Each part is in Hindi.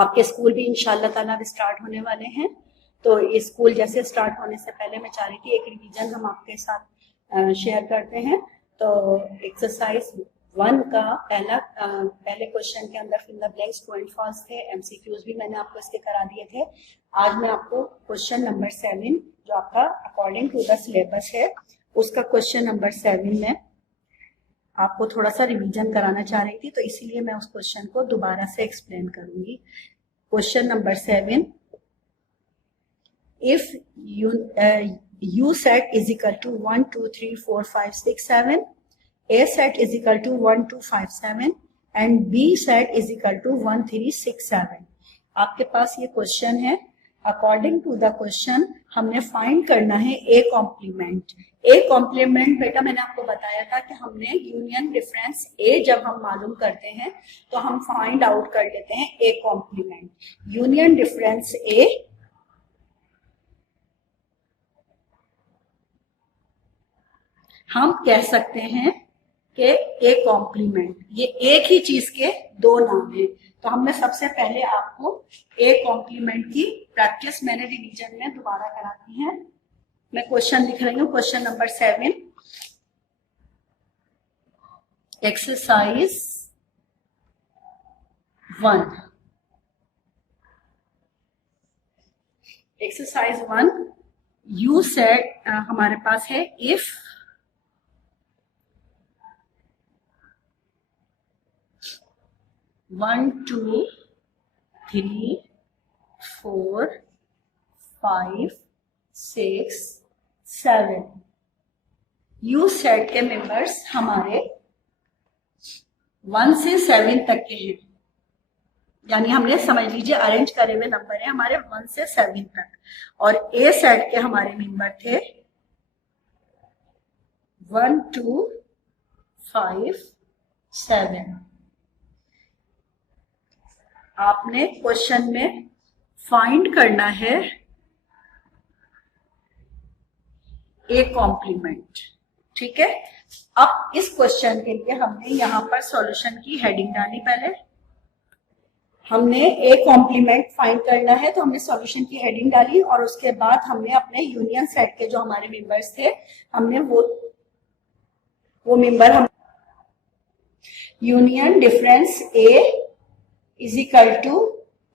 आपके स्कूल भी इंशाल्लाह ताला अब स्टार्ट होने वाले हैं, तो स्कूल जैसे स्टार्ट होने से पहले मैं चाह रही थी एक रिवीजन हम आपके साथ शेयर करते हैं। तो एक्सरसाइज 1 का पहले क्वेश्चन के अंदर fill the blanks true and false थे, एमसीक्यूज भी मैंने आपको इसके करा दिए थे। आज मैं आपको क्वेश्चन नंबर 7 जो आपका अकॉर्डिंग टू द सिलेबस है उसका क्वेश्चन नंबर 7 में आपको थोड़ा सा रिवीजन कराना चाह रही थी, तो इसीलिए मैं उस क्वेश्चन को दोबारा से एक्सप्लेन करूंगी। Question number 7, if U set is equal to 1 2 3 4 5 6 7, A set is equal to 1 2 5 7 and B set is equal to 1 3 6 7। आपके पास ये क्वेश्चन है। अकॉर्डिंग टू द क्वेश्चन हमने फाइंड करना है ए कॉम्प्लीमेंट। ए कॉम्प्लीमेंट बेटा मैंने आपको बताया था कि हमने यूनियन डिफरेंस ए जब हम मालूम करते हैं तो हम फाइंड आउट कर लेते हैं ए कॉम्प्लीमेंट। यूनियन डिफरेंस ए हम कह सकते हैं कि ए कॉम्प्लीमेंट, ये एक ही चीज के दो नाम है। तो हमने सबसे पहले आपको ए कॉम्प्लीमेंट की प्रैक्टिस मैंने रिवीजन में दोबारा करा दी है। मैं क्वेश्चन लिख रही हूं, question number 7, exercise 1। Exercise 1 you set हमारे पास है इफ 1 2 3 4 5 6 7 यू सेट के मेंबर्स हमारे 1 से 7 तक के हैं, यानी हमने समझ लीजिए अरेंज करे हुए नंबर है हमारे 1 से 7 तक। और ए सेट के हमारे मेंबर थे 1 2 5 7। आपने क्वेश्चन में फाइंड करना है ए कॉम्प्लीमेंट, ठीक है। अब इस क्वेश्चन के लिए हमने यहां पर सॉल्यूशन की हेडिंग डाली। पहले हमने ए कॉम्प्लीमेंट फाइंड करना है तो हमने सॉल्यूशन की हेडिंग डाली और उसके बाद हमने अपने यूनियन सेट के जो हमारे मेंबर्स थे हमने वो मेंबर हम union difference A is equal to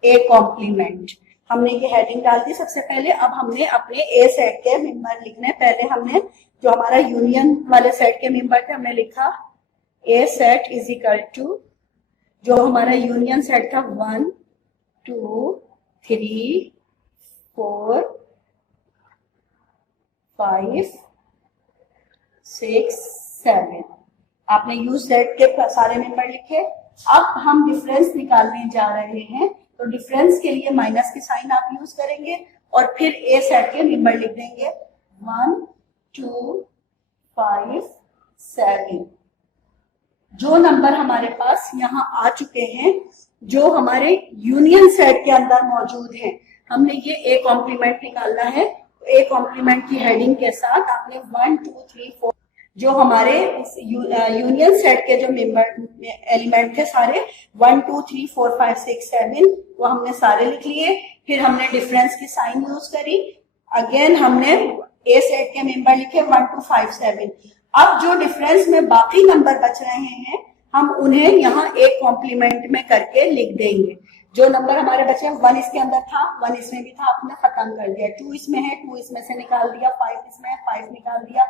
A complement, हमने ये हेडिंग डाल दी सबसे पहले। अब हमने अपने ए सेट के मेंबर लिखने, पहले हमने जो हमारा यूनियन वाले सेट के मेंबर थे हमने लिखा ए सेट इज इक्वल टू जो हमारा यूनियन सेट था 1 2 3 4 5 6 7। आपने यू सेट के सारे मेंबर लिखे। अब हम डिफरेंस निकालने जा रहे हैं, तो डिफरेंस के लिए माइनस के साइन आप यूज करेंगे और फिर ए सेट के मेंबर लिख देंगे 1 2 5 7। जो नंबर हमारे पास यहाँ आ चुके हैं जो हमारे यूनियन सेट के अंदर मौजूद हैं, हमने ये ए कॉम्प्लीमेंट निकालना है। तो ए कॉम्प्लीमेंट की हेडिंग के साथ आपने 1 2 3 4 जो हमारे यूनियन सेट के जो मेंबर एलिमेंट थे सारे 1 2 3 4 5 6 7 वो हमने सारे लिख लिए। फिर हमने डिफरेंस की साइन यूज करी। अगेन हमने ए सेट के मेंबर लिखे 1 2 5 7। अब जो डिफरेंस में बाकी नंबर बच रहे हैं हम उन्हें यहाँ एक कॉम्प्लीमेंट में करके लिख देंगे। जो नंबर हमारे बचे 1 इसके अंदर था, 1 इसमें भी था, आपने खत्म कर दिया। 2 इसमें है, 2 इसमें से निकाल दिया। 5 इसमें है, 5 निकाल दिया।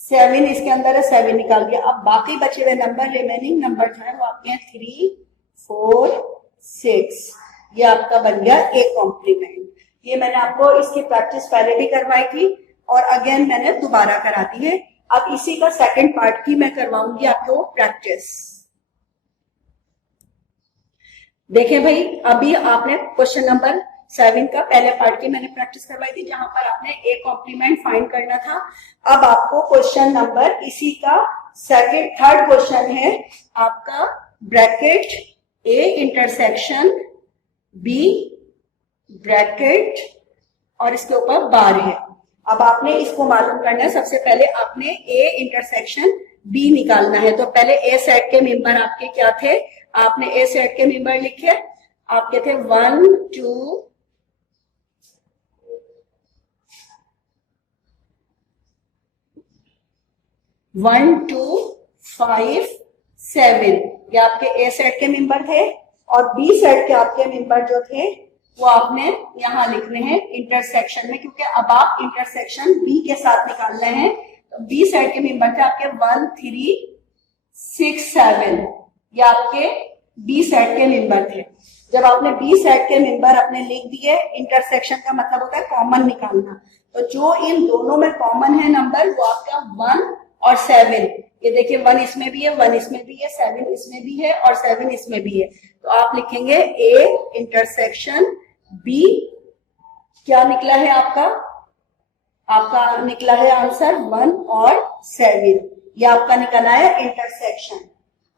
7 इसके अंदर है, 7 निकाल दिया। अब बाकी बचे हुए नंबर, रिमेनिंग नंबर जो है वो आपके हैं 3 4 6। ये आपका बन गया ए कॉम्प्लीमेंट। ये मैंने आपको इसकी प्रैक्टिस पहले भी करवाई थी और अगेन मैंने दोबारा करा दी है। अब इसी का सेकंड पार्ट की मैं करवाऊंगी आपको प्रैक्टिस। देखें भाई, अभी आपने क्वेश्चन नंबर 7 का पहले पार्ट की मैंने प्रैक्टिस करवाई थी जहां पर आपने ए कॉम्प्लीमेंट फाइंड करना था। अब आपको क्वेश्चन नंबर इसी का थर्ड क्वेश्चन है आपका bracket A intersection B bracket और इसके ऊपर बार है। अब आपने इसको मालूम करना है। सबसे पहले आपने ए इंटरसेक्शन बी निकालना है। तो पहले ए सेट के मेंबर आपके क्या थे, आपने ए सेट के मेंबर लिखे। आपके थे 1 2 1 2 5 7 ये आपके ए सेट के मेंबर थे, और बी सेट के आपके मेंबर जो थे वो आपने यहां लिखने हैं इंटरसेक्शन में, क्योंकि अब आप इंटरसेक्शन बी के साथ निकाल रहे हैं। तो बी सेट के मेंबर थे आपके 1 3 6 7, ये आपके बी सेट के मेंबर थे। जब आपने बी सेट के मेंबर अपने लिख दिए, इंटरसेक्शन का मतलब होता है कॉमन निकालना, तो जो इन दोनों में कॉमन है नंबर वो आपका 1 और 7, ये देखिए 1 इसमें भी है, 1 इसमें भी है, 7 इसमें भी है और 7 इसमें भी है। तो आप लिखेंगे ए इंटरसेक्शन बी। क्या निकला है आपका निकला है आंसर 1 और 7, ये आपका निकला है इंटरसेक्शन।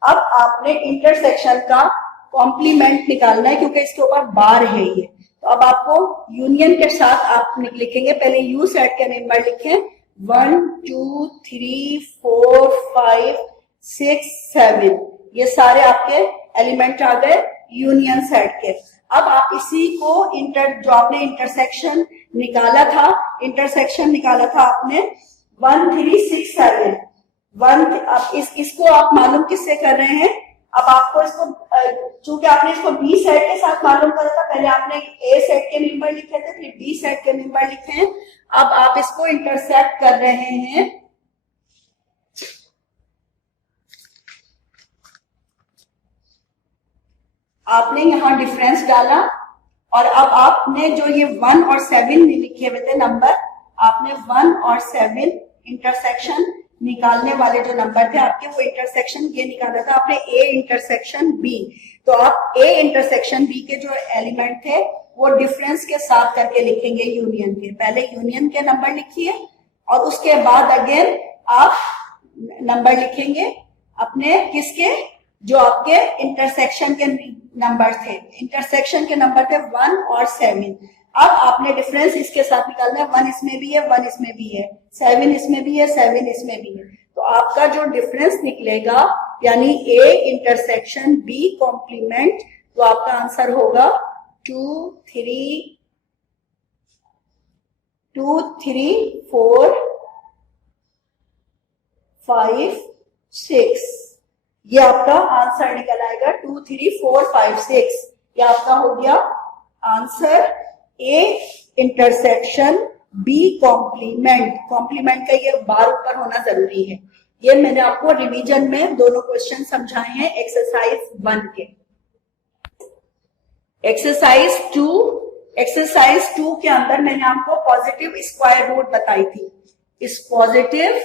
अब आपने इंटरसेक्शन का कॉम्प्लीमेंट निकालना है, क्योंकि इसके ऊपर बार है ये। तो अब आपको यूनियन के साथ आप लिखेंगे, पहले यू सेट के मेंबर लिखें 1 2 3 4 5 6 7, ये सारे आपके एलिमेंट आ गए यूनियन सेट के। अब आप इसी को जो आपने इंटरसेक्शन निकाला था आपने 1 3 6 7 1। अब इसको आप मालूम किससे कर रहे हैं? अब आपको इसको, चूंकि आपने इसको बी सेट के साथ मालूम करा था, पहले आपने ए सेट के मेंबर लिखे थे, फिर बी सेट के मेंबर लिखे हैं। अब आप इसको इंटरसेक्ट कर रहे हैं, आपने यहां डिफरेंस डाला, और अब आपने जो ये 1 और 7 लिखे हुए थे नंबर, आपने 1 और 7 इंटरसेक्शन निकालने वाले जो नंबर थे आपके, वो इंटरसेक्शन ये निकाला था आपने ए इंटरसेक्शन बी। तो आप ए इंटरसेक्शन बी के जो एलिमेंट थे वो डिफरेंस के साथ करके लिखेंगे यूनियन के। पहले यूनियन के नंबर लिखिए और उसके बाद अगेन आप नंबर लिखेंगे अपने किसके, जो आपके इंटरसेक्शन के नंबर थे। इंटरसेक्शन के नंबर थे 1 और 7। अब आपने डिफरेंस इसके साथ निकालना है, 1 इसमें भी है, 1 इसमें भी है, 7 इसमें भी है, 7 इसमें भी है। तो आपका जो डिफरेंस निकलेगा यानी ए इंटरसेक्शन बी कॉम्प्लीमेंट, तो आपका आंसर होगा 2 3 4 5 6, ये आपका आंसर निकल आएगा 2 3 4 5 6। ये आपका हो गया answer A intersection B complement. Complement का ये बार ऊपर होना जरूरी है। ये मैंने आपको रिवीजन में दोनों क्वेश्चन समझाए हैं एक्सरसाइज 1 के। एक्सरसाइज 2 के अंदर मैंने आपको पॉजिटिव स्क्वायर रूट बताई थी। इस पॉजिटिव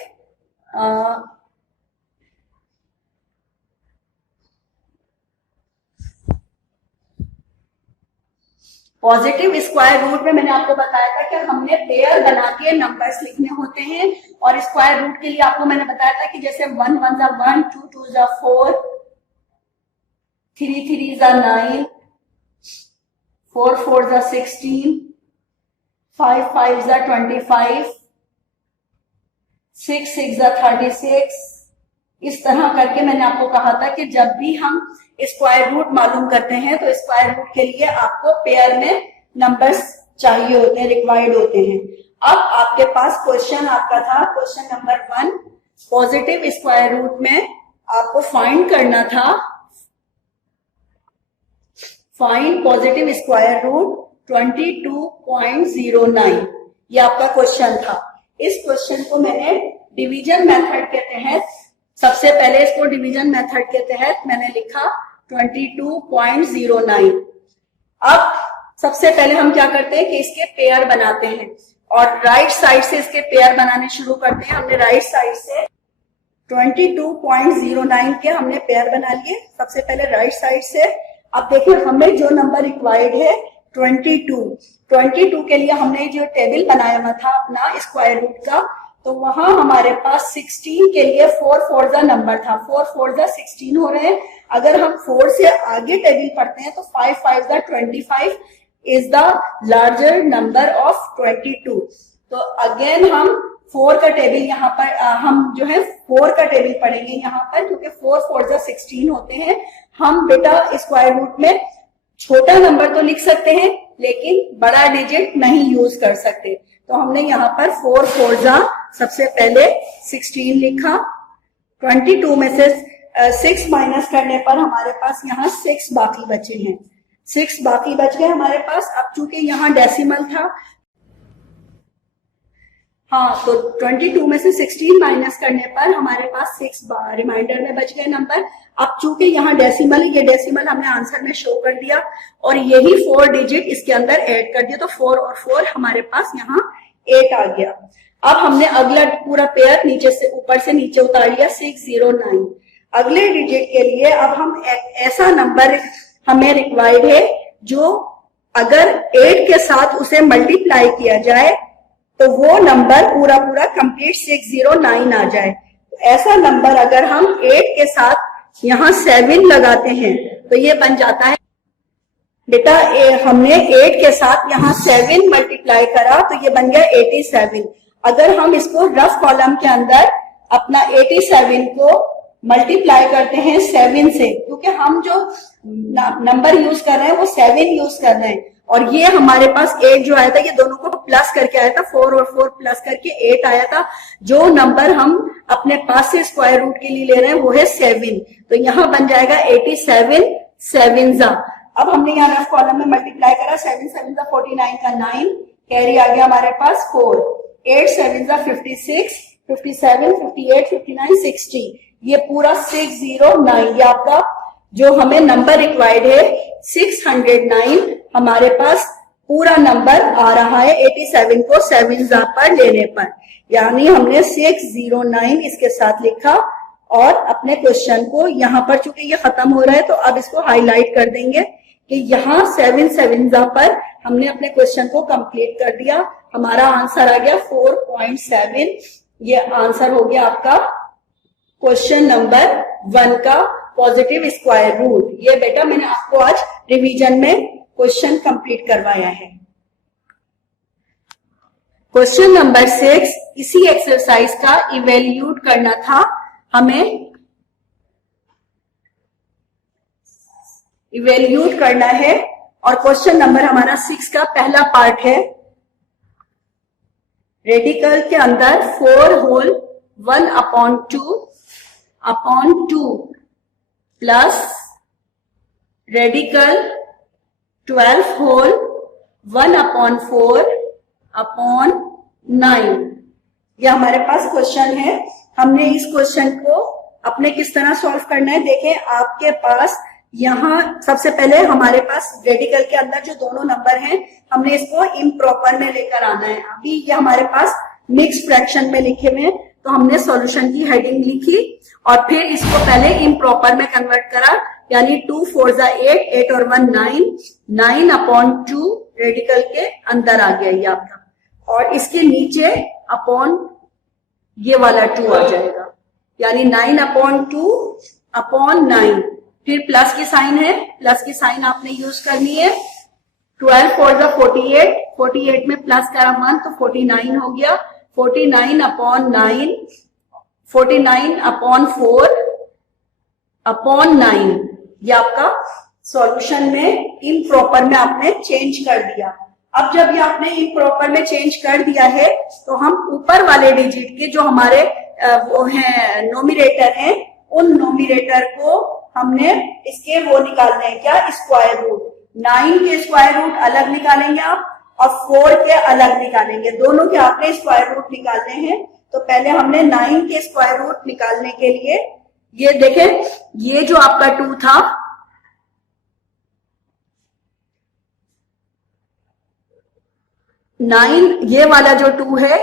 स्क्वायर रूट में मैंने आपको बताया था कि हमने पेयर बना के नंबर्स लिखने होते हैं, और स्क्वायर रूट के लिए आपको मैंने बताया था कि जैसे 1 1 जा 1, 2 2 जा 4, 3 3 जा 9, 4 4 जा 16, 5 5 जा 25, 6 6 जा 36। इस तरह करके मैंने आपको कहा था कि जब भी हम स्क्वायर रूट मालूम करते हैं तो स्क्वायर रूट के लिए आपको पेयर में नंबर्स चाहिए होते हैं, रिक्वायर्ड होते हैं। अब आपके पास क्वेश्चन आपका था, question number 1, positive square root में आपको फाइंड करना था, फाइंड पॉजिटिव स्क्वायर रूट 22.09, ये आपका क्वेश्चन था। इस क्वेश्चन को मैंने डिवीजन मेथड के तहत, सबसे पहले इसको डिवीजन मेथड के तहत मैंने लिखा 22.09। अब सबसे पहले हम क्या करते हैं कि इसके पेयर बनाते हैं, और राइट साइड से इसके पेयर बनाने शुरू करते हैं। हमने राइट साइड से 22.09 के हमने पेयर बना लिए सबसे पहले राइट साइड से। अब देखिए हमें जो नंबर रिक्वायर्ड है 22 के लिए हमने जो टेबल बनाया था अपना स्क्वायर रूट का, तो वहां हमारे पास 16 के लिए 4 4 का नंबर था, 4 4 का 16 हो रहे हैं। अगर हम 4 से आगे टेबल पढ़ते हैं तो 5 5 का 25 is the larger number of 22। तो अगेन हम 4 का टेबल यहाँ पर हम जो है 4 का टेबल पढ़ेंगे यहाँ पर, क्योंकि 4 4 का 16 होते हैं। हम बेटा स्क्वायर रूट में छोटा नंबर तो लिख सकते हैं लेकिन बड़ा डिजिट नहीं यूज कर सकते। तो हमने यहाँ पर 4 4 जा सबसे पहले 16 लिखा। 22 में से 6 माइनस करने पर हमारे पास यहाँ 6 बाकी बचे हैं। 6 बाकी बच गए हमारे पास। अब चूंकि यहाँ डेसिमल था, हाँ, तो 22 में से 16 माइनस करने पर हमारे पास 6 रिमाइंडर में बच गए नंबर। अब चूंकि यहाँ डेसिमल है, ये डेसिमल हमने आंसर में शो कर दिया और यही 4 डिजिट इसके अंदर ऐड कर दिया, तो 4 और 4 हमारे पास यहाँ 8 आ गया। अब हमने अगला पूरा पेयर नीचे से ऊपर से नीचे उतार लिया 609। अगले डिजिट के लिए अब हम ऐसा नंबर हमें रिक्वायर्ड है जो अगर 8 के साथ उसे मल्टीप्लाई किया जाए तो वो नंबर पूरा पूरा कंप्लीट 609 आ जाए। ऐसा नंबर अगर हम 8 के साथ यहाँ 7 लगाते हैं तो ये बन जाता है बेटा, हमने 8 के साथ यहाँ 7 मल्टीप्लाई करा तो ये बन गया 87। अगर हम इसको रफ कॉलम के अंदर अपना 87 को मल्टीप्लाई करते हैं 7 से, क्योंकि हम जो नंबर यूज कर रहे हैं वो 7 यूज कर रहे हैं और ये हमारे पास 8 जो आया था ये दोनों को प्लस करके आया था, 4 और 4 प्लस करके 8 आया था। जो नंबर हम अपने पास से स्क्वायर रूट के लिए ले रहे हैं वो है 7, तो यहाँ बन जाएगा 87 7 जा। अब हमने यहाँ रफ कॉलम में मल्टीप्लाई करा, 7 7 जा 49 का 9 कैरी आ गया हमारे पास 4, 8 7 जा 56 57 58 59 60, ये पूरा 609। ये आपका जो हमें नंबर रिक्वायर्ड है 609 हमारे पास पूरा नंबर आ रहा है 87 को 7 जा पर लेने पर, यानी हमने 609 इसके साथ लिखा। और अपने क्वेश्चन को यहाँ पर चूंकि ये खत्म हो रहा है तो अब इसको हाईलाइट कर देंगे कि यहाँ 7 7 जा पर हमने अपने क्वेश्चन को कंप्लीट कर दिया। हमारा आंसर आ गया 4.7। ये आंसर हो गया आपका क्वेश्चन नंबर 1 का पॉजिटिव स्क्वायर रूट। ये बेटा मैंने आपको आज रिवीजन में क्वेश्चन कंप्लीट करवाया है। क्वेश्चन नंबर 6 इसी एक्सरसाइज का इवेल्यूट करना था हमें, इवेल्यूट करना है और क्वेश्चन नंबर हमारा 6 का पहला पार्ट है। रेडिकल के अंदर 4 होल 1/2 प्लस रेडिकल 12 होल 1/4/9। ये हमारे पास क्वेश्चन है। हमने इस क्वेश्चन को अपने किस तरह सॉल्व करना है, देखें आपके पास यहाँ सबसे पहले हमारे पास रेडिकल के अंदर जो दोनों नंबर हैं हमने इसको इम्प्रॉपर में लेकर आना है। अभी ये हमारे पास मिक्स फ्रैक्शन में लिखे हुए हैं तो हमने सॉल्यूशन की हेडिंग लिखी और फिर इसको पहले इम्प्रॉपर में कन्वर्ट करा, यानी 2 4 जा 8, 8 और 1 9, 9/2 रेडिकल के अंदर आ गया ये आपका, और इसके नीचे अपॉन ये वाला 2 आ जाएगा, यानी 9/2/9। फिर प्लस की साइन है, प्लस की साइन आपने यूज करनी है। 12 4 जा 48, 48 में प्लस करा 1 तो 49 हो गया, 49/9, 49/4/9। ये आपका सॉल्यूशन में इम्प्रॉपर में आपने चेंज कर दिया। अब जब ये आपने इम्प्रॉपर में चेंज कर दिया है तो हम ऊपर वाले डिजिट के जो हमारे वो हैं नोमिनेटर हैं, उन नोमिनेटर को हमने इसके वो निकालने हैं क्या, स्क्वायर रूट। 9 के स्क्वायर रूट अलग निकालेंगे आप और 4 के अलग निकालेंगे, दोनों के आपने स्क्वायर रूट निकालने हैं। तो पहले हमने 9 के स्क्वायर रूट निकालने के लिए ये देखें, ये जो आपका 2 था, ये वाला जो 2 है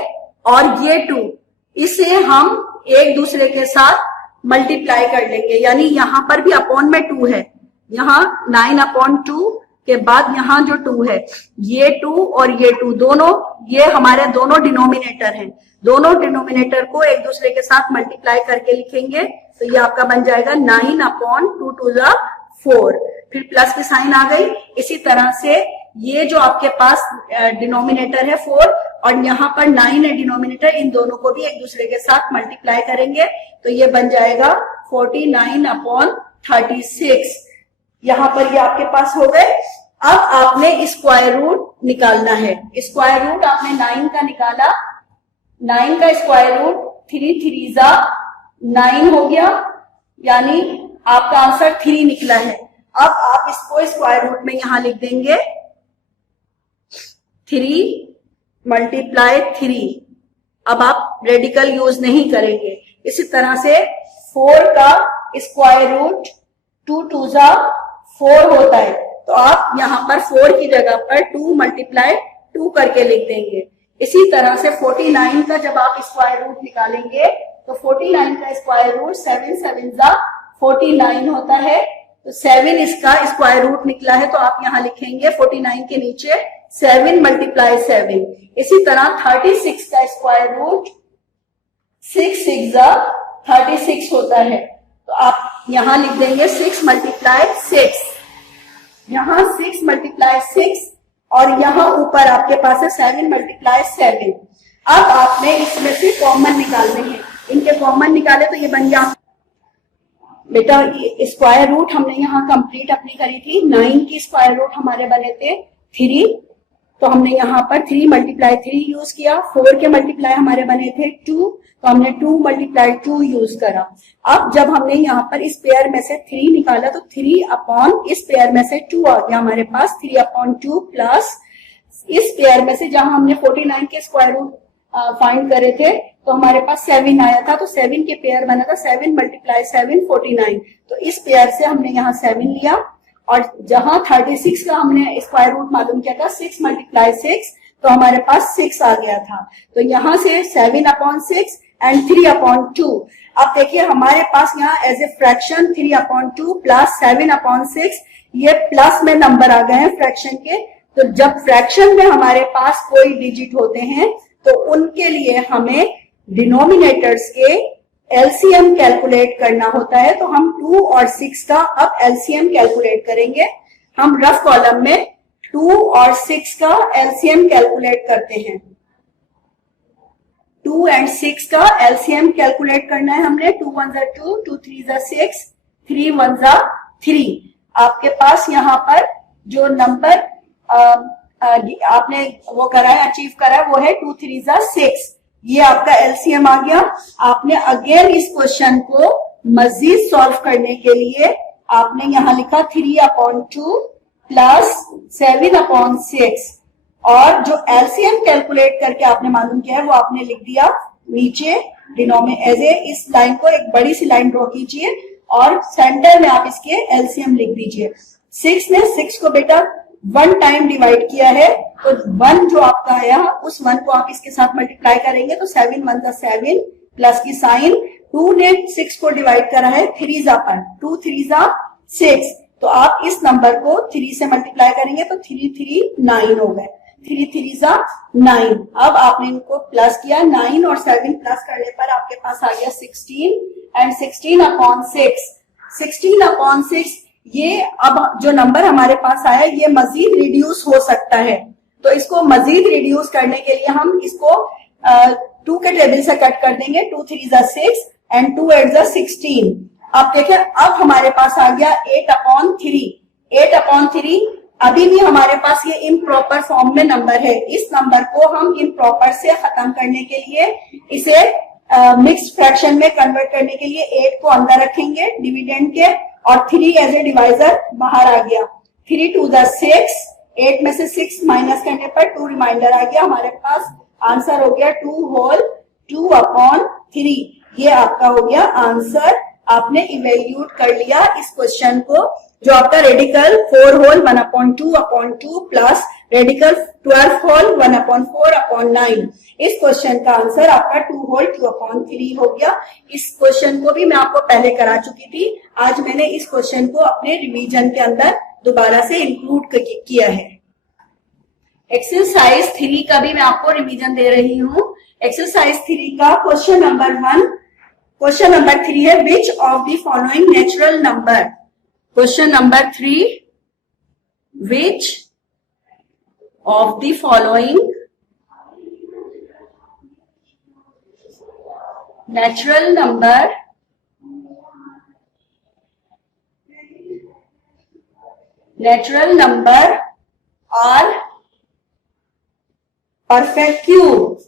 और ये 2, इसे हम एक दूसरे के साथ मल्टीप्लाई कर लेंगे, यानी यहां पर भी अपॉन में 2 है, यहाँ 9/2 के बाद यहाँ जो 2 है, ये 2 और ये 2 दोनों, ये हमारे दोनों डिनोमिनेटर हैं। दोनों डिनोमिनेटर को एक दूसरे के साथ मल्टीप्लाई करके लिखेंगे तो ये आपका बन जाएगा 9/2 2 जा 4। फिर प्लस की साइन आ गई। इसी तरह से ये जो आपके पास डिनोमिनेटर है 4 और यहाँ पर 9 है डिनोमिनेटर, इन दोनों को भी एक दूसरे के साथ मल्टीप्लाई करेंगे तो ये बन जाएगा 49/36। यहाँ पर ये आपके पास हो गए। अब आपने स्क्वायर रूट निकालना है। स्क्वायर रूट आपने 9 का निकाला, 9 का स्क्वायर रूट 3 3 जा 9 हो गया, यानी आपका आंसर 3 निकला है। अब आप इसको स्क्वायर रूट में यहां लिख देंगे 3 मल्टीप्लाई 3। अब आप रेडिकल यूज नहीं करेंगे। इसी तरह से 4 का स्क्वायर रूट 2 2 जा 4 होता है, तो आप यहां पर 4 की जगह पर 2 मल्टीप्लाई 2 करके लिख देंगे। इसी तरह से 49 का जब आप स्क्वायर रूट निकालेंगे तो 49 का स्क्वायर रूट 7 7 जा 49 होता है, तो 7 इसका स्क्वायर रूट निकला है, तो आप यहां लिखेंगे 49 के नीचे 7 मल्टीप्लाई 7। इसी तरह 36 का स्क्वायर रूट 6 6 जा 36 होता है, तो आप यहां लिख देंगे 6 मल्टीप्लाई 6। यहां 6 मल्टीप्लाई 6 और यहां ऊपर आपके पास है 7 मल्टीप्लाई 7। अब आपने इसमें से कॉमन निकालने हैं। इनके कॉमन निकाले तो ये बन गया बेटा स्क्वायर रूट हमने यहाँ कंप्लीट अपनी करी थी। 9 की स्क्वायर रूट हमारे बने थे 3, तो हमने यहाँ पर 3 मल्टीप्लाई 3 यूज किया। 4 के मल्टीप्लाई हमारे बने थे 2, तो हमने 2 मल्टीप्लाई 2 यूज करा। अब जब हमने यहाँ पर इस पेयर में से 3 निकाला तो 3 अपॉन इस पेयर में से 2 आ गया हमारे पास। 3 अपॉन 2 प्लस इस पेयर में से जहां हमने 49 के स्क्वायर रूट फाइंड करे थे तो हमारे पास 7 आया था, तो 7 के पेयर बना था 7 मल्टीप्लाई 7 49। तो इस पेयर से हमने यहाँ 7 लिया और जहां 36 का हमने स्क्वायर रूट मालूम किया था 6 मल्टीप्लाई 6, तो हमारे पास 6 आ गया था। तो यहां से 7 अपॉन 6 एंड 3 अपॉन 2। अब देखिए हमारे पास यहाँ as a fraction 3 upon 2 plus 7 upon 6, ये प्लस में नंबर आ गए हैं फ्रैक्शन के। तो जब फ्रैक्शन में हमारे पास कोई डिजिट होते हैं तो उनके लिए हमें डिनोमिनेटर्स के एलसीएम कैलकुलेट करना होता है। तो हम 2 और 6 का अब एलसीएम कैलकुलेट करेंगे। हम रफ कॉलम में 2 और 6 का एलसीएम कैलकुलेट करते हैं। 2 एंड 6 का एलसीएम कैलकुलेट करना है हमने। 2 1 जा 2, 2 3 जा 6, 3 1 जा 3। आपके पास यहाँ पर जो नंबर आपने वो करा है, अचीव करा है, वो है 2 3 जा 6। ये आपका एलसीएम आ गया। आपने अगेन इस क्वेश्चन को मजीद सॉल्व करने के लिए आपने यहाँ लिखा 3 अपॉन 2 प्लस 7 अपॉन 6, और जो एलसीएम कैलकुलेट करके आपने मालूम किया है वो आपने लिख दिया नीचे डिनोमिनेटर। इस लाइन को एक बड़ी सी लाइन ड्रॉ कीजिए और सेंटर में आप इसके एलसीएम लिख दीजिए। 6 ने 6 को बेटा 1 टाइम डिवाइड किया है, तो 1 जो आपका आया उस 1 को आप इसके साथ मल्टीप्लाई करेंगे तो 7 1 जा 7 प्लस की साइन। 2 ने 6 को डिवाइड करा है 3 जा पर, 2 3 जा 6, तो आप इस नंबर को 3 से मल्टीप्लाई करेंगे तो 3 3 9 हो गए। 3 3 जा 9। अब आपने इनको प्लस किया, 9 और 7 प्लस करने पर आपके पास आ गया 16 एंड 16 अपॉन 6। 16 अपॉन 6 ये अब जो नंबर हमारे पास आया ये मजीद रिड्यूस हो सकता है, तो इसको मजीद रिड्यूस करने के लिए हम इसको 2 के टेबल से कट कर देंगे। 2 3 जा 6 एंड 2 8 जा 16। अब देखें अब हमारे पास आ गया 8 अपॉन 3। 8 अपॉन 3 अभी भी हमारे पास ये इम्प्रॉपर फॉर्म में नंबर है। इस नंबर को हम इम्प्रॉपर से खत्म करने के लिए इसे मिक्स्ड फ्रैक्शन में कन्वर्ट करने के लिए 8 को अंदर रखेंगे डिविडेंड के, और 3 एज ए डिवाइजर बाहर आ गया। 3 2 जा 6, 8 में से 6 माइनस करने पर 2 रिमाइंडर आ गया। हमारे पास आंसर हो गया 2 होल 2 अपॉन 3। ये आपका हो गया आंसर। आपने इवेल्यूट कर लिया इस क्वेश्चन को, जो आपका radical 4 whole 1 upon 2 plus radical 12 whole 1 upon 4 upon 9। इस क्वेश्चन का आंसर आपका 2 होल 2 अपॉन 3 हो गया। इस क्वेश्चन को भी मैं आपको पहले करा चुकी थी। आज मैंने इस क्वेश्चन को अपने रिवीजन के अंदर दोबारा से इंक्लूड किया है। एक्सरसाइज 3 का भी मैं आपको रिवीजन दे रही हूँ। एक्सरसाइज 3 का क्वेश्चन नंबर 1, क्वेश्चन नंबर 3 है which of the following natural number. Question number 3, which of the following natural number natural number are perfect cube.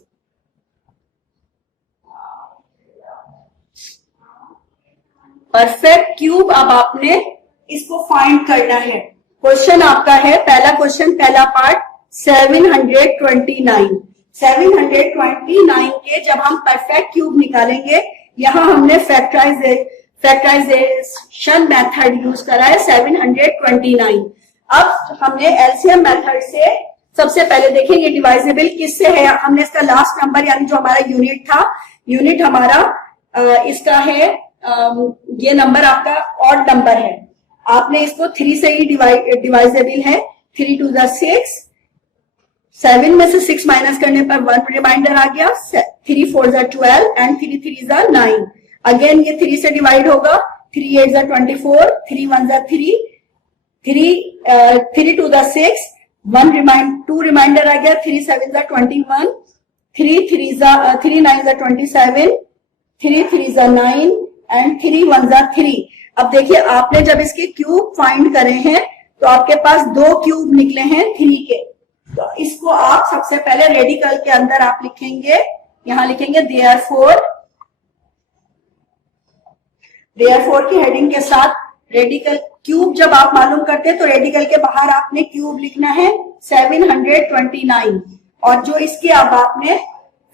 Perfect cube अब आपने इसको फाइंड करना है। क्वेश्चन आपका है, पहला क्वेश्चन, पहला पार्ट 729। 729 के जब हम परफेक्ट क्यूब निकालेंगे, यहां हमने फैक्टराइजेशन मेथड यूज करा है 729। अब हमने एलसीएम मेथड से सबसे पहले देखेंगे डिवाइजेबल किससे है। हमने इसका लास्ट नंबर यानी जो हमारा यूनिट था, यूनिट हमारा इसका है, ये नंबर आपका ऑड नंबर है, आपने इसको 3 से ही डिवाइजेबल है। 3 2 6, 7 में से 6 माइनस करने पर 1 रिमाइंडर आ गया। 3 4 12 एंड 3 3 9। अगेन ये 3 से डिवाइड होगा। 3 8 24, 3 1 3, 3 2 6, 2 रिमाइंडर आ गया। 3 7 21, 3 9 27, 3 3 9 एंड 3 1 3। अब देखिए आपने जब इसके क्यूब फाइंड करे हैं तो आपके पास 2 क्यूब निकले हैं 3 के। तो इसको आप सबसे पहले रेडिकल के अंदर आप लिखेंगे, यहां लिखेंगे देयरफॉर की हेडिंग के साथ रेडिकल क्यूब जब आप मालूम करते हैं तो रेडिकल के बाहर आपने क्यूब लिखना है 729। और जो इसके अब आपने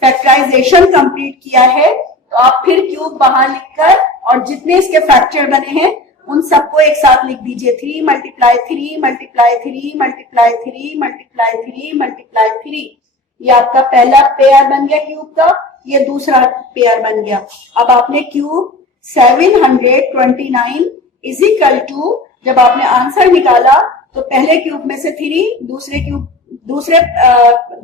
फैक्टराइजेशन कंप्लीट किया है तो आप फिर क्यूब बाहर लिखकर और जितने इसके फैक्टर बने हैं उन सबको एक साथ लिख दीजिए। 3 multiply 3 multiply 3 multiply 3 multiply 3 multiply 3। ये आपका पहला पेयर बन गया क्यूब का, ये दूसरा पेयर बन गया। अब आपने क्यूब 729 इज इक्वल टू, जब आपने आंसर निकाला तो पहले क्यूब में से 3,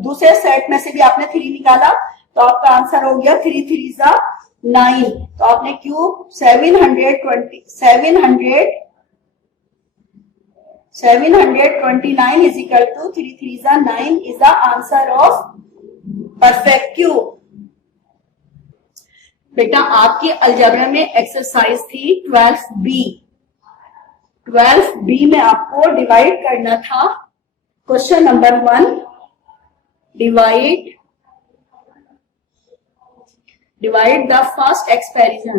दूसरे सेट में से भी आपने 3 निकाला तो आपका आंसर हो गया 3 3 9। तो आपने cube 729 is equal to 3 3 9 is the answer of perfect cube. बेटा आपकी अलजेब्रा में एक्सरसाइज थी 12B। 12B में आपको डिवाइड करना था। Question number 1, divide the first expression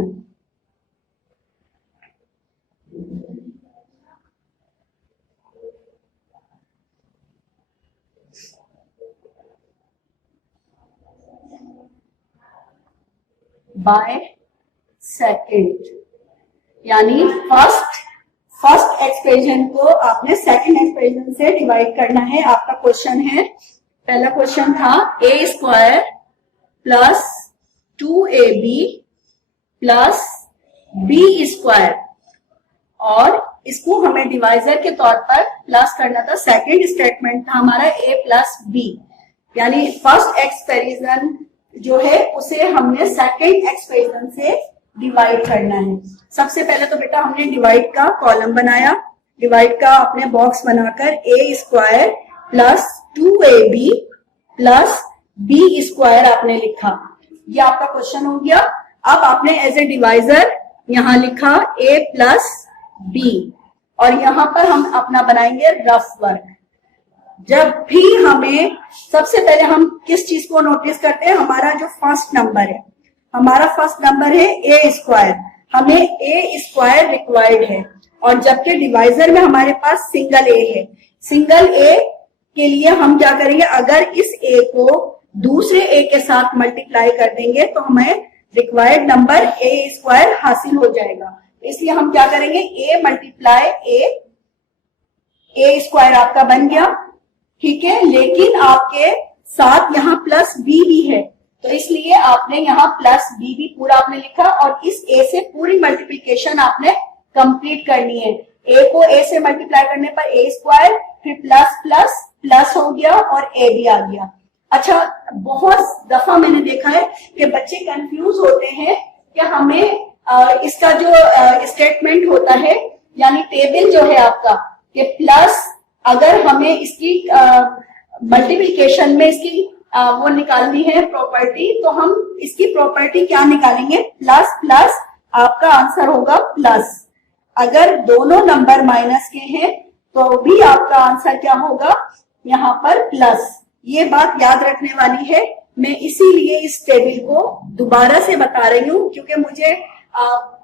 by second, यानी फर्स्ट एक्सप्रेशन को आपने सेकंड एक्सप्रेशन से डिवाइड करना है। आपका क्वेश्चन है, पहला क्वेश्चन था a square plus 2ab plus b square, और इसको हमें डिवाइजर के तौर पर प्लस करना था। सेकंड स्टेटमेंट था हमारा a प्लस b, यानी फर्स्ट एक्सप्रेशन जो है उसे हमने सेकंड एक्सप्रेशन से डिवाइड करना है। सबसे पहले तो बेटा हमने डिवाइड का कॉलम बनाया, डिवाइड का आपने बॉक्स बनाकर a square plus 2ab plus b square आपने लिखा। ये आपका क्वेश्चन हो गया। अब आपने एज ए डिवाइजर यहां लिखा a प्लस b, और यहां पर हम अपना बनाएंगे रफ वर्क। जब भी हमें, सबसे पहले हम किस चीज को नोटिस करते हैं, हमारा जो फर्स्ट नंबर है, हमारा फर्स्ट नंबर है a स्क्वायर, हमें a स्क्वायर रिक्वायर्ड है, और जबकि डिवाइजर में हमारे पास सिंगल a है। सिंगल a के लिए हम क्या करेंगे, अगर इस a को दूसरे a के साथ मल्टीप्लाई कर देंगे तो हमें रिक्वायर्ड नंबर a स्क्वायर हासिल हो जाएगा। इसलिए हम क्या करेंगे, a मल्टीप्लाई a स्क्वायर आपका बन गया, ठीक है। लेकिन आपके साथ यहाँ प्लस b भी है, तो इसलिए आपने यहाँ प्लस b भी पूरा आपने लिखा, और इस a से पूरी मल्टीप्लीकेशन आपने कंप्लीट करनी है। a को a से मल्टीप्लाई करने पर a स्क्वायर, फिर प्लस प्लस प्लस हो गया और a भी आ गया। अच्छा, बहुत दफा मैंने देखा है कि बच्चे कंफ्यूज होते हैं कि हमें इसका जो स्टेटमेंट होता है, यानी टेबल जो है आपका, कि प्लस अगर हमें इसकी मल्टीप्लिकेशन में इसकी वो निकालनी है प्रॉपर्टी, तो हम इसकी प्रॉपर्टी क्या निकालेंगे, प्लस प्लस आपका आंसर होगा प्लस। अगर दोनों नंबर माइनस के हैं तो भी आपका आंसर क्या होगा, यहाँ पर प्लस। ये बात याद रखने वाली है। मैं इसीलिए इस टेबल को दोबारा से बता रही हूँ, क्योंकि मुझे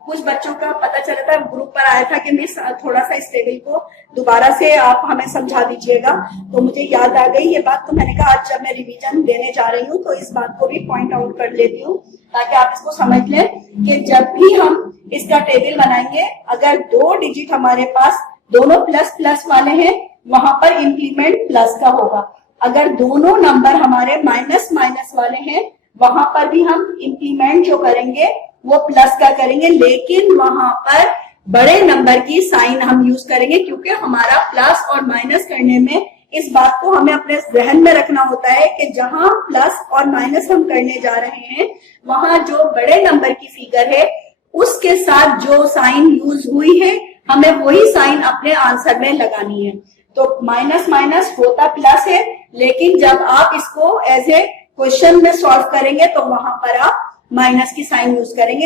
कुछ बच्चों का पता चला था, ग्रुप पर आया था कि मिस थोड़ा सा इस टेबल को दोबारा से आप हमें समझा दीजिएगा। तो मुझे याद आ गई ये बात, तो मैंने कहा आज जब मैं रिवीजन देने जा रही हूँ तो इस बात को भी पॉइंट आउट कर लेती हूँ, ताकि आप इसको समझ लें कि जब भी हम इसका टेबल बनाएंगे, अगर 2 डिजिट हमारे पास दोनों प्लस प्लस वाले हैं, वहां पर इंक्रीमेंट प्लस का होगा। अगर दोनों नंबर हमारे माइनस माइनस वाले हैं, वहां पर भी हम इंक्रीमेंट जो करेंगे वो प्लस का करेंगे, लेकिन वहां पर बड़े नंबर की साइन हम यूज करेंगे, क्योंकि हमारा प्लस और माइनस करने में इस बात को हमें अपने जहन में रखना होता है कि जहां प्लस और माइनस हम करने जा रहे हैं, वहां जो बड़े नंबर की फिगर है उसके साथ जो साइन यूज हुई है, हमें वही साइन अपने आंसर में लगानी है। तो माइनस माइनस होता प्लस है, लेकिन जब आप इसको एज ए क्वेश्चन में सॉल्व करेंगे तो वहां पर आप माइनस की साइन यूज करेंगे।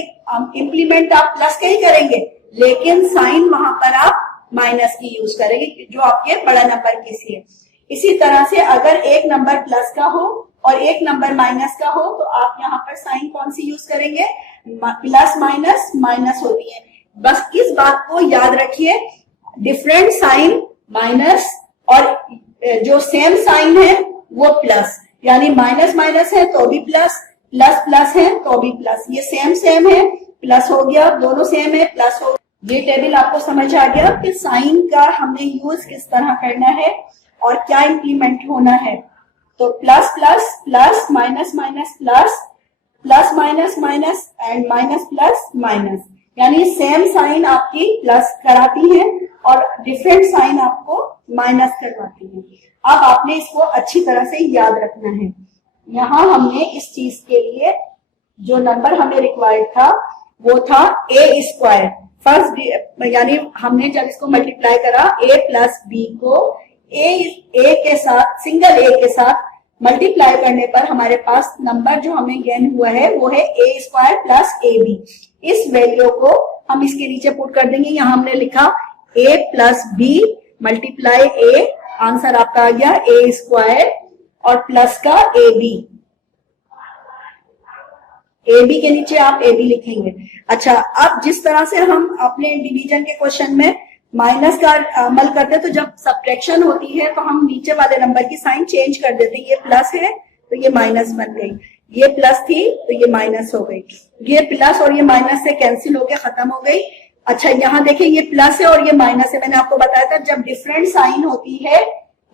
इंप्लीमेंट आप प्लस के ही करेंगे, लेकिन साइन वहां पर आप माइनस की यूज करेंगे, जो आपके बड़ा नंबर की है। इसी तरह से अगर एक नंबर प्लस का हो और एक नंबर माइनस का हो, तो आप यहाँ पर साइन कौन सी यूज करेंगे, प्लस माइनस माइनस होती है। बस इस बात को याद रखिए, डिफरेंट साइन माइनस और जो सेम साइन है वो प्लस, यानी माइनस माइनस है तो भी प्लस, प्लस प्लस है तो भी प्लस। ये सेम सेम है, प्लस हो गया, दोनों सेम है, प्लस हो गया। ये टेबल आपको समझ आ गया कि साइन का हमने यूज किस तरह करना है और क्या इंक्रीमेंट होना है। तो plus plus plus, minus minus plus, plus minus minus and minus plus minus, यानी सेम साइन आपकी प्लस कराती है और डिफरेंट साइन आपको माइनस करवाती है। अब आपने इसको अच्छी तरह से याद रखना है। यहाँ हमने इस चीज के लिए जो नंबर हमें रिक्वायर्ड था वो था ए स्क्वायर। फर्स्ट यानी हमने जब इसको मल्टीप्लाई करा ए प्लस बी को ए के साथ, सिंगल ए के साथ मल्टीप्लाई करने पर हमारे पास नंबर जो हमें गेन हुआ है वो है ए स्क्वायर प्लस ए बी। इस वैल्यू को हम इसके नीचे पुट कर देंगे। यहाँ हमने लिखा ए प्लस बी मल्टीप्लाई ए, आंसर आपका आ गया ए स्क्वायर और प्लस का ए बी के नीचे आप ए बी लिखेंगे। अच्छा, अब जिस तरह से हम अपने डिवीजन के क्वेश्चन में माइनस का अमल करते हैं, तो जब सब्ट्रैक्शन होती है तो हम नीचे वाले नंबर की साइन चेंज कर देते हैं। ये प्लस है तो ये माइनस बन गई, ये प्लस थी तो ये माइनस हो गई, ये प्लस और ये माइनस से कैंसिल होकर खत्म हो गई। अच्छा, यहाँ देखें ये प्लस है और ये माइनस है। मैंने आपको बताया था जब डिफरेंट साइन होती है,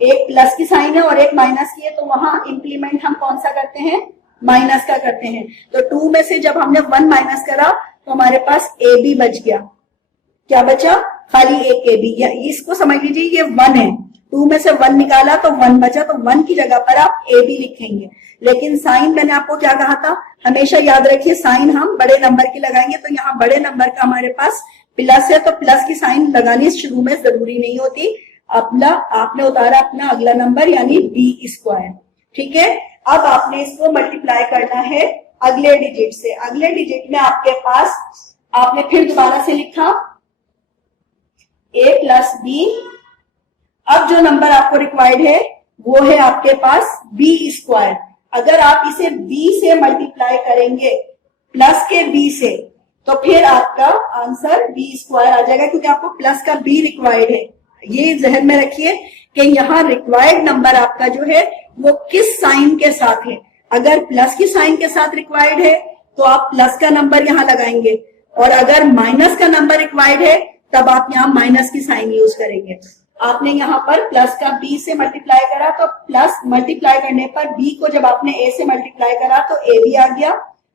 एक प्लस की साइन है और एक माइनस की है, तो वहां इंप्लीमेंट हम कौन सा करते हैं, माइनस का करते हैं। तो 2 में से जब हमने 1 माइनस करा तो हमारे पास ए बी बच गया। क्या बचा, खाली एक ए बी। इसको समझ लीजिए ये 1 है, 2 में से 1 निकाला तो 1 बचा, तो 1 की जगह पर आप ए बी लिखेंगे। लेकिन साइन मैंने आपको क्या कहा था, हमेशा याद रखिए साइन हम बड़े नंबर की लगाएंगे। तो यहाँ बड़े नंबर का हमारे पास प्लस है तो प्लस की साइन लगानी शुरू में जरूरी नहीं होती। अपना आपने उतारा अपना अगला नंबर यानी बी स्क्वायर। ठीक है, अब आपने इसको मल्टीप्लाई करना है अगले डिजिट से। अगले डिजिट में आपके पास आपने फिर दोबारा से लिखा ए प्लस बी। अब जो नंबर आपको रिक्वायर्ड है वो है आपके पास बी स्क्वायर। अगर आप इसे बी से मल्टीप्लाई करेंगे प्लस के बी से, तो फिर आपका आंसर बी स्क्वायर आ जाएगा, क्योंकि आपको प्लस का बी रिक्वायर्ड है। ये जहन में रखिए कि यहाँ रिक्वायर्ड नंबर आपका जो है वो किस साइन के साथ है। अगर प्लस की साइन के साथ रिक्वायर्ड है तो आप प्लस का नंबर यहाँ लगाएंगे, और अगर माइनस का नंबर रिक्वायर्ड है तब आप यहाँ माइनस की साइन यूज करेंगे। आपने यहाँ पर प्लस का बी से मल्टीप्लाई करा, तो प्लस मल्टीप्लाई करने पर बी को जब आपने ए से मल्टीप्लाई करा तो ए बी आ गया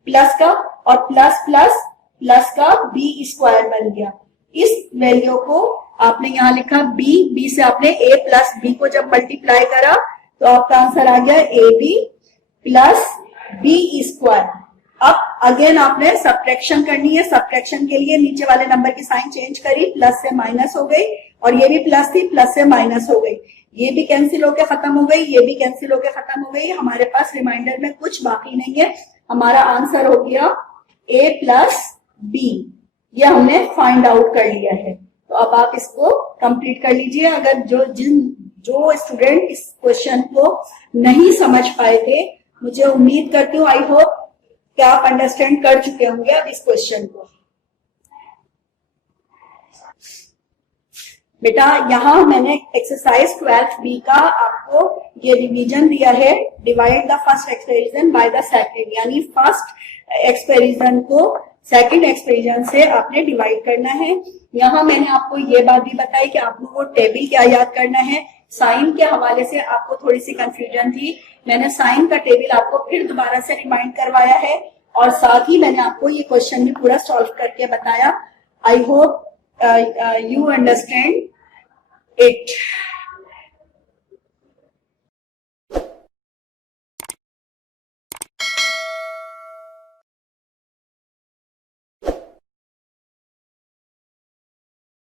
प्लस का, और प्लस प्लस प्लस का बी स्क्वायर बन गया। इस वैल्यू को आपने यहाँ लिखा बी से आपने ए प्लस बी को जब मल्टीप्लाई करा तो आपका आंसर आ गया A B plus B square. अब अगेन आपने सब्ट्रैक्शन करनी है। सब्ट्रैक्शन के लिए नीचे वाले नंबर की साइन चेंज करी, प्लस से माइनस हो गई, और ये भी प्लस थी, प्लस से माइनस हो गई। ये भी कैंसिल होके खत्म हो गई, ये भी कैंसिल होके खत्म हो गई। हमारे पास रिमाइंडर में कुछ बाकी नहीं है। हमारा आंसर हो गया ए प्लस बी। ये हमने फाइंड आउट कर लिया है। तो अब आप इसको कंप्लीट कर लीजिए। अगर जो स्टूडेंट इस क्वेश्चन को नहीं समझ पाए थे, मुझे उम्मीद करती हूँ, आई होप कि आप अंडरस्टैंड कर चुके होंगे अब इस क्वेश्चन को। बेटा यहाँ मैंने एक्सरसाइज 12B का आपको ये रिवीजन दिया है, divide the first expression by the second, यानी फर्स्ट एक्सपेरिजन को सेकंड एक्सपेरिजन से आपने डिवाइड करना है। यहाँ मैंने आपको ये बात भी बताई कि आपको वो टेबल क्या याद करना है। साइन के हवाले से आपको थोड़ी सी कंफ्यूजन थी, मैंने साइन का टेबल आपको फिर दोबारा से रिमाइंड करवाया है और साथ ही मैंने आपको ये क्वेश्चन भी पूरा सॉल्व करके बताया। I hope you understand it.